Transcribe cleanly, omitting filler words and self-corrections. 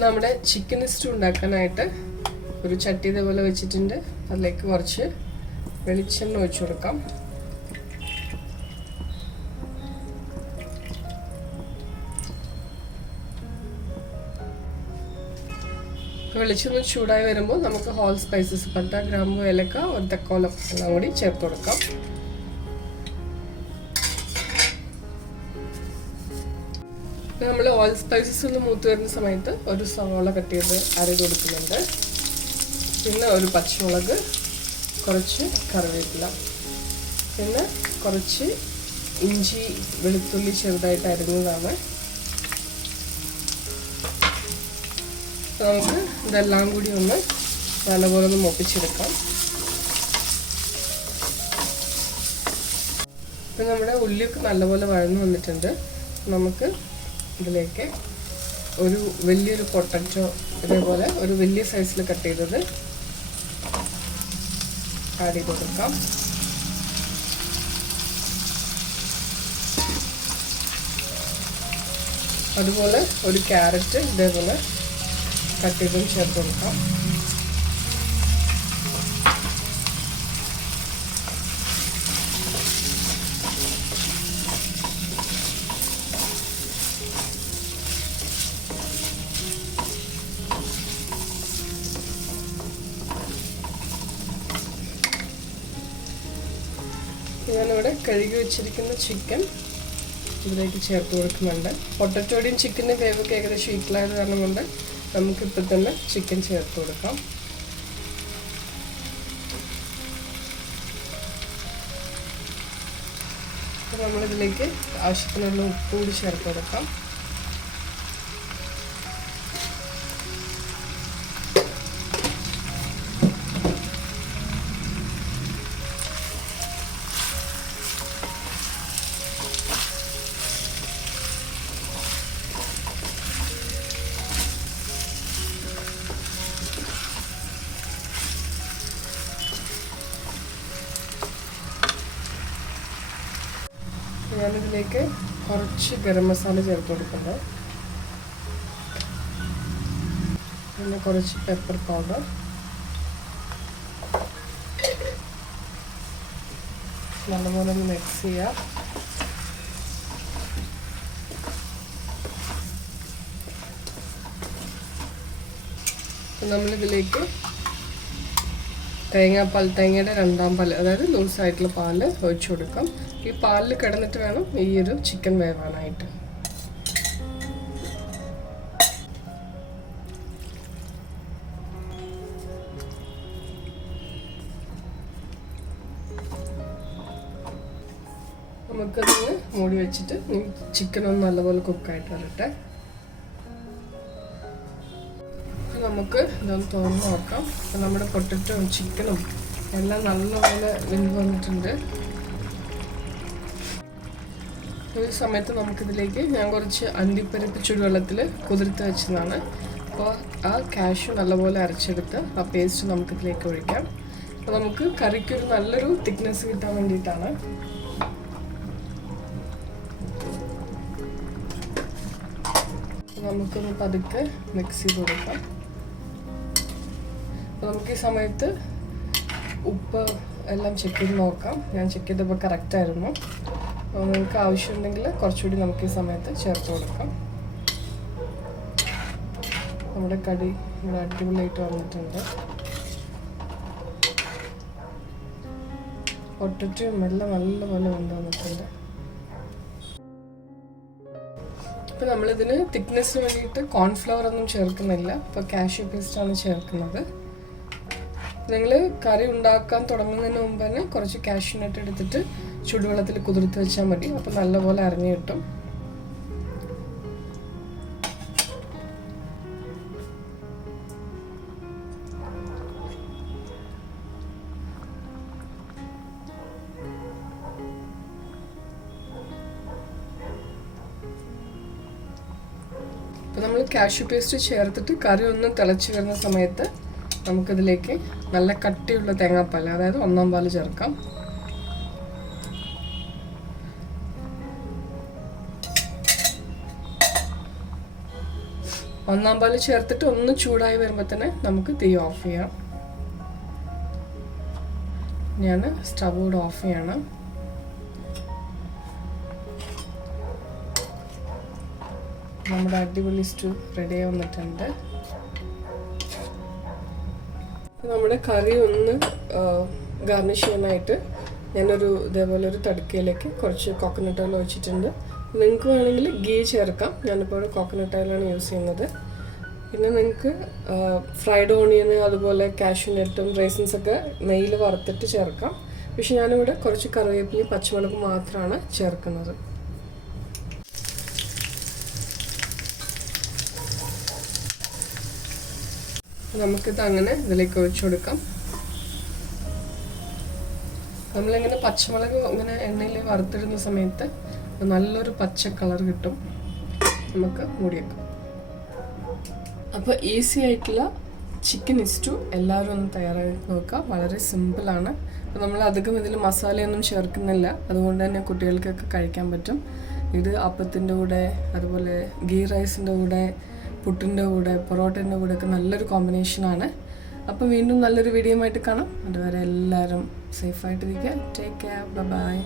നമ്മുടെ chicken stew ഉണ്ടാക്കാനായിട്ട് ഒരു ചട്ടി ഇതേപോലെ വെച്ചിട്ടുണ്ട്. അതിലേക്ക് കുറച്ച് വെളിച്ചെണ്ണ ഒഴിച്ചു കൊടുക്കാം. വെളിച്ചെണ്ണ ചൂടായി വരുമ്പോൾ നമുക്ക് ഹോൾ സ്പൈസസ് പട്ട, ഗ്രാമ്പു, ഏലക്ക, ഒരു തക്കോലം എല്ലാം കൂടി ചേർത്ത് കൊടുക്കാം. നമ്മൾ ഓയിൽ സ്പൈസസ് ഒന്ന് മൂത്ത് വരുന്ന സമയത്ത് ഒരു സവാള കട്ട് ചെയ്ത് അരങ്ങി കൊടുക്കുന്നുണ്ട്. പിന്നെ ഒരു പച്ചമുളക്, കുറച്ച് കറിവേപ്പില, പിന്നെ കുറച്ച് ഇഞ്ചി വെളുത്തുള്ളി ചെറുതായിട്ട് അരിഞ്ഞതാണ്. നമുക്ക് ഇതെല്ലാം കൂടി ഒന്ന് നല്ലപോലെ ഒന്ന് മൂപ്പിച്ചെടുക്കാം. ഇപ്പം നമ്മുടെ ഉള്ളിയൊക്കെ നല്ലപോലെ വഴന്നു വന്നിട്ടുണ്ട്. നമുക്ക് ഇതിലേക്ക് ഒരു വലിയൊരു പൊട്ടറ്റോ ഇതേപോലെ ഒരു വലിയ സൈസിൽ കട്ട് ചെയ്തത് ആഡ് ചെയ്ത് കൊടുക്കാം. അതുപോലെ ഒരു ക്യാരറ്റ് ഇതേപോലെ കട്ട് ചെയ്തും ചേർത്ത് കൊടുക്കാം. ഞാനിവിടെ കഴുകി വെച്ചിരിക്കുന്ന ചിക്കൻ ഇതിലേക്ക് ചേർത്ത് കൊടുക്കുന്നുണ്ട്. പൊട്ടറ്റോടെയും ചിക്കൻ്റെ വേവൊക്കെ ഏകദേശം ഈക്വലായത് കാരണം കൊണ്ട് നമുക്കിപ്പോൾ തന്നെ ചിക്കൻ ചേർത്ത് കൊടുക്കാം. അപ്പോൾ നമ്മളിതിലേക്ക് ആവശ്യത്തിനുള്ള ഉപ്പ് കൂടി ചേർത്ത് കൊടുക്കാം. ഞാനിതിലേക്ക് കുറച്ച് ഗരം മസാല ചേർത്ത് കൊടുക്കുന്നത്, പിന്നെ കുറച്ച് പെപ്പർ പൗഡർ, നല്ലപോലെ ഒന്ന് മിക്സ് ചെയ്യാം. നമ്മളിതിലേക്ക് തേങ്ങയുടെ രണ്ടാം പാൽ, അതായത് ലൂസായിട്ടുള്ള പാല് ഒഴിച്ചു കൊടുക്കാം. ഈ പാലിൽ കിടന്നിട്ട് വേണം ഈ ഒരു ചിക്കൻ വേവാനായിട്ട്. നമുക്കതൊന്ന് മൂടി വെച്ചിട്ട് ചിക്കൻ ഒന്ന് നല്ലപോലെ കുക്കായിട്ട് വരട്ടെ. നമുക്ക് ഇതൊന്ന് തുറന്ന് നോക്കാം. നമ്മുടെ പൊട്ടറ്റോയും ചിക്കനും എല്ലാം നല്ലപോലെ വെന്ത് വന്നിട്ടുണ്ട്. ഈ സമയത്ത് നമുക്കിതിലേക്ക് ഞാൻ കുറച്ച് അണ്ടിപ്പരിപ്പ് ചുടുവെള്ളത്തിൽ കുതിർത്ത് വെച്ചതാണ്. അപ്പോൾ ആ കാഷ്യൂ നല്ലപോലെ അരച്ചെടുത്ത് ആ പേസ്റ്റ് നമുക്കിതിലേക്ക് ഒഴിക്കാം. അപ്പോൾ നമുക്ക് കറിക്കൊരു നല്ലൊരു തിക്നെസ് കിട്ടാൻ വേണ്ടിയിട്ടാണ്. നമുക്കൊന്ന് പതുക്കെ മിക്സ് ചെയ്ത് കൊടുക്കാം. അപ്പോൾ നമുക്ക് ഈ സമയത്ത് ഉപ്പ് എല്ലാം ചെക്ക് ചെയ്ത് നോക്കാം. ഞാൻ ചെക്ക് ചെയ്തപ്പോൾ കറക്റ്റായിരുന്നു. അപ്പോൾ നിങ്ങൾക്ക് ആവശ്യമുണ്ടെങ്കിൽ കുറച്ചുകൂടി നമുക്ക് ഈ സമയത്ത് ചേർത്ത് കൊടുക്കാം. നമ്മുടെ കടി ഇവിടെ അടിപൊളിയായിട്ട് വന്നിട്ടുണ്ട്. പൊട്ടറ്റോയും എല്ലാം നല്ലപോലെ വെന്ത് വന്നിട്ടുണ്ട്. ഇപ്പോൾ നമ്മളിതിന് തിക്നെസ്സിന് വേണ്ടിയിട്ട് കോൺഫ്ലവർ ഒന്നും ചേർക്കുന്നില്ല. ഇപ്പോൾ കാഷ്യൂ പേസ്റ്റാണ് ചേർക്കുന്നത്. നിങ്ങൾ കറി ഉണ്ടാക്കാൻ തുടങ്ങുന്നതിന് മുമ്പ് തന്നെ കുറച്ച് കാഷ്യൂ നട്ട് എടുത്തിട്ട് ചുടുവെള്ളത്തിൽ കുതിർത്ത് വെച്ചാൽ മതി. അപ്പോൾ നല്ലപോലെ അരഞ്ഞു കിട്ടും. അപ്പോൾ നമ്മൾ കാഷ്യൂ പേസ്റ്റ് ചേർത്തിട്ട് കറി ഒന്ന് തിളച്ച് വരുന്ന സമയത്ത് നമുക്കിതിലേക്ക് നല്ല കട്ടിയുള്ള തേങ്ങാപ്പാൽ, അതായത് ഒന്നാം പാൽ ചേർക്കാം. ഒന്നാം പാല് ചേർത്തിട്ട് ഒന്ന് ചൂടായി വരുമ്പോൾ തന്നെ നമുക്ക് തീ ഓഫ് ചെയ്യാം. ഞാൻ സ്റ്റവ് കൂടെ ഓഫ് ചെയ്യണം. നമ്മുടെ അടിപൊളി സ്റ്റൂ റെഡി ആയി വന്നിട്ടുണ്ട്. നമ്മുടെ കറി ഒന്ന് ഗാർണിഷ് ചെയ്യാനായിട്ട് ഞാനൊരു ഇതേപോലെ ഒരു തടുക്കയിലേക്ക് കുറച്ച് കോക്കനട്ട് ഓയിൽ ഒഴിച്ചിട്ടുണ്ട്. നിങ്ങൾക്ക് വേണമെങ്കിൽ ഗീ ചേർക്കാം. ഞാനിപ്പോൾ ഒരു കോക്കനട്ട് ഓയിലാണ് യൂസ് ചെയ്യുന്നത്. പിന്നെ നിങ്ങൾക്ക് ഫ്രൈഡ് ഓണിയൻ അതുപോലെ കാഷ്യൂനട്ടും റൈസിൻസൊക്കെ നെയ്യിൽ വറുത്തിട്ട് ചേർക്കാം. പക്ഷെ ഞാനിവിടെ കുറച്ച് കറിവേപ്പിലയും പച്ചമുളകും മാത്രമാണ് ചേർക്കുന്നത്. നമുക്കിത് അങ്ങനെ ഇതിലേക്ക് ഒഴിച്ചു കൊടുക്കാം. നമ്മളിങ്ങനെ പച്ചമുളക് ഇങ്ങനെ എണ്ണയിൽ വറുത്തിടുന്ന സമയത്ത് നല്ലൊരു പച്ച കളർ കിട്ടും. നമുക്ക് മൂടിയേക്കാം. അപ്പോൾ ഈസി ആയിട്ടുള്ള ചിക്കൻ സ്റ്റൂ എല്ലാവരും ഒന്ന് തയ്യാറാക്കി നോക്കുക. വളരെ സിമ്പിളാണ്. അപ്പോൾ നമ്മൾ അധികം ഇതിൽ മസാലയൊന്നും ചേർക്കുന്നില്ല. അതുകൊണ്ട് തന്നെ കുട്ടികൾക്കൊക്കെ കഴിക്കാൻ പറ്റും. ഇത് അപ്പത്തിൻ്റെ കൂടെ അതുപോലെ ഗീ റൈസിൻ്റെ കൂടെ പുട്ടിൻ്റെ കൂടെ പൊറോട്ടേൻ്റെ കൂടെ ഒക്കെ നല്ലൊരു കോമ്പിനേഷനാണ്. അപ്പോൾ വീണ്ടും നല്ലൊരു വീഡിയോ ആയിട്ട് കാണാം. അതുവരെ എല്ലാവരും സേഫായിട്ടിരിക്കുക. Take care. ബൈ.